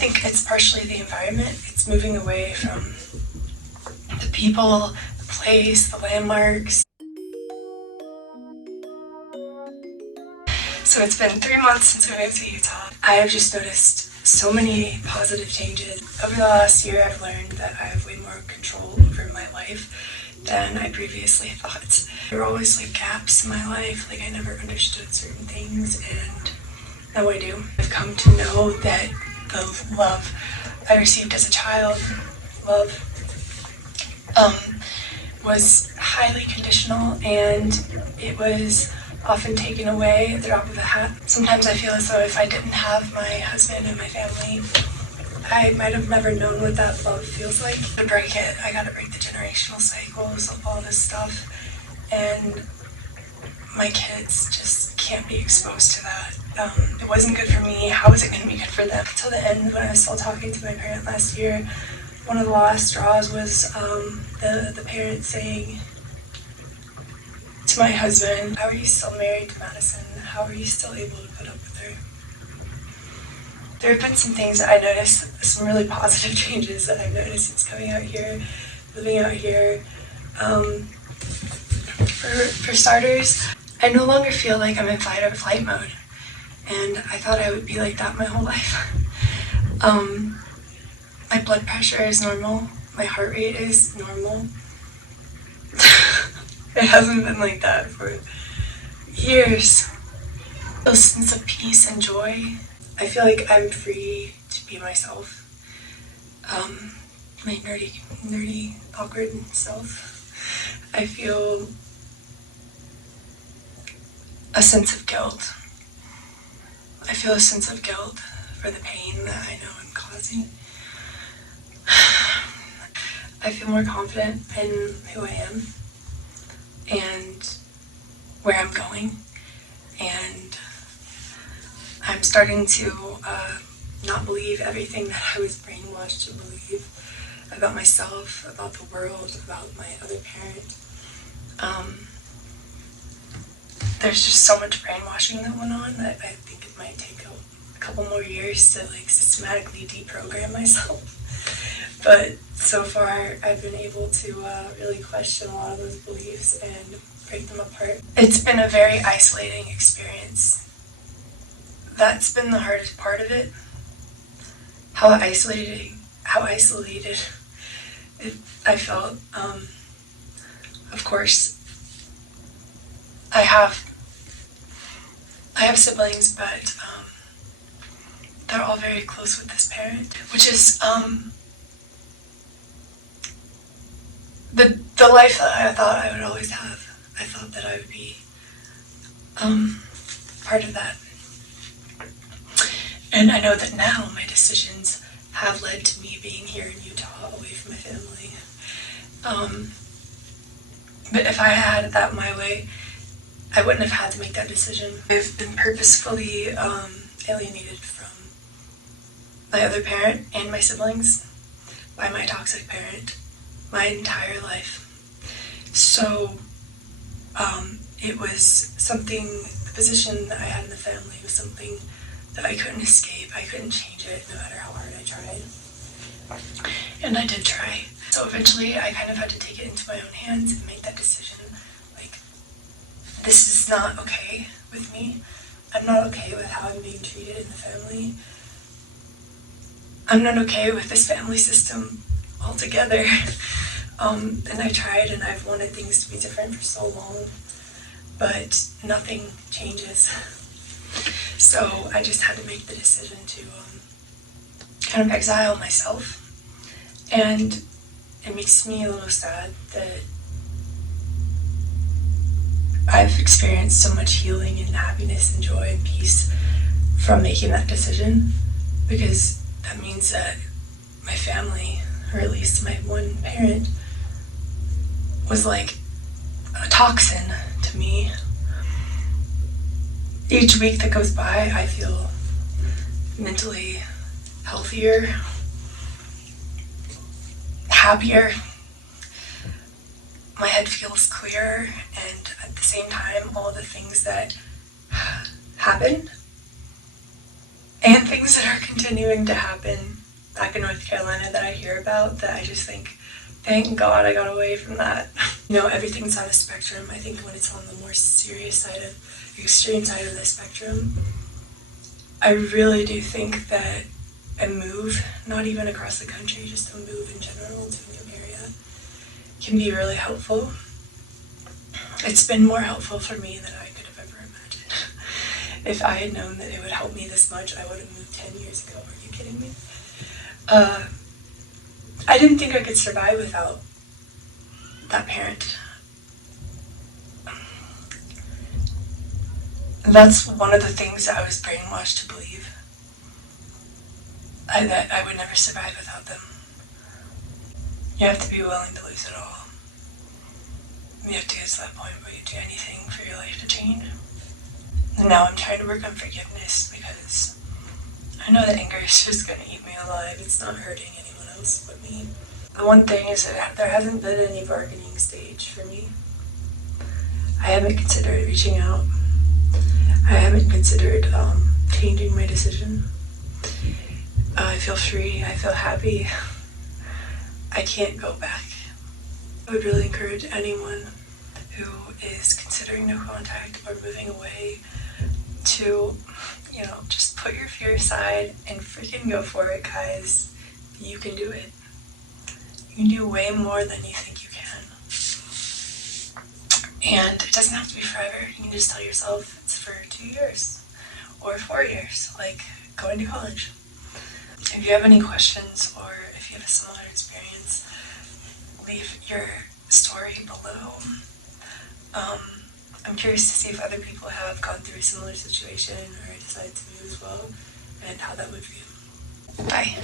I think it's partially the environment. It's moving away from the people, the place, the landmarks. So it's been 3 months since we moved to Utah. I have just noticed so many positive changes. Over the last year, I've learned that I have way more control over my life than I previously thought. There were always like gaps in my life, like I never understood certain things, and now I do. I've come to know that the love I received as a child, was highly conditional, and it was often taken away at the drop of a hat. Sometimes I feel as though if I didn't have my husband and my family, I might have never known what that love feels like. To break it, I gotta break the generational cycles of all this stuff, and my kids just can't be exposed to that. It wasn't good for me. How is it going to be good for them? Until the end, when I was still talking to my parent last year, one of the last straws was the parent saying to my husband, "How are you still married to Madison? How are you still able to put up with her?" There have been some things that I noticed, some really positive changes that I've noticed since coming out here, living out here. For starters, I no longer feel like I'm in fight or flight mode, and I thought I would be like that my whole life. My blood pressure is normal, my heart rate is normal. It hasn't been like that for years. A sense of peace and joy. I feel like I'm free to be myself. My nerdy, awkward self. I feel a sense of guilt. I feel a sense of guilt for the pain that I know I'm causing. I feel more confident in who I am and where I'm going, and I'm starting to not believe everything that I was brainwashed to believe about myself, about the world, about my other parent. There's just so much brainwashing that went on that I think it might take a couple more years to like systematically deprogram myself. But so far, I've been able to really question a lot of those beliefs and break them apart. It's been a very isolating experience. That's been the hardest part of it. How isolated I felt. Of course, I have siblings, but they're all very close with this parent, which is the life that I thought I would always have. I thought that I would be part of that. And I know that now my decisions have led to me being here in Utah, away from my family. But if I had it that my way, I wouldn't have had to make that decision. I've been purposefully alienated from my other parent and my siblings by my toxic parent my entire life. So it was something, the position that I had in the family was something that I couldn't escape. I couldn't change it no matter how hard I tried. And I did try. So eventually I kind of had to take it into my own hands and make that decision. Like, this is not okay with me. I'm not okay with how I'm being treated in the family. I'm not okay with this family system altogether. And I tried, and I've wanted things to be different for so long, but nothing changes. So I just had to make the decision to kind of exile myself. And it makes me a little sad that I've experienced so much healing and happiness and joy and peace from making that decision, because that means that my family, or at least my one parent, was like a toxin to me. Each week that goes by, I feel mentally healthier, happier. My head feels clearer, and at the same time, all the things that happened and things that are continuing to happen back in North Carolina that I hear about that I just think, thank God I got away from that. You know, everything's on a spectrum. I think when it's on the more serious side of the extreme side of the spectrum, I really do think that a move, not even across the country, just a move in general to a new area, can be really helpful. It's been more helpful for me than I could have ever imagined. If I had known that it would help me this much, I would have moved 10 years ago. Are you kidding me? I didn't think I could survive without that parent. That's one of the things that I was brainwashed to believe. That I would never survive without them. You have to be willing to lose it all. You have to get to that point where you do anything for your life to change. And now I'm trying to work on forgiveness because I know that anger is just going to eat me alive. It's not hurting anyone else but me. The one thing is that there hasn't been any bargaining stage for me. I haven't considered reaching out. I haven't considered changing my decision. I feel free. I feel happy. I can't go back. I would really encourage anyone who is considering no contact or moving away to, just put your fear aside and freaking go for it, guys. You can do it. You can do way more than you think you can. And it doesn't have to be forever. You can just tell yourself it's for 2 years or 4 years, like going to college. If you have any questions or if you have a similar experience, leave your story below. I'm curious to see if other people have gone through a similar situation or decided to move as well, and how that would feel. Bye.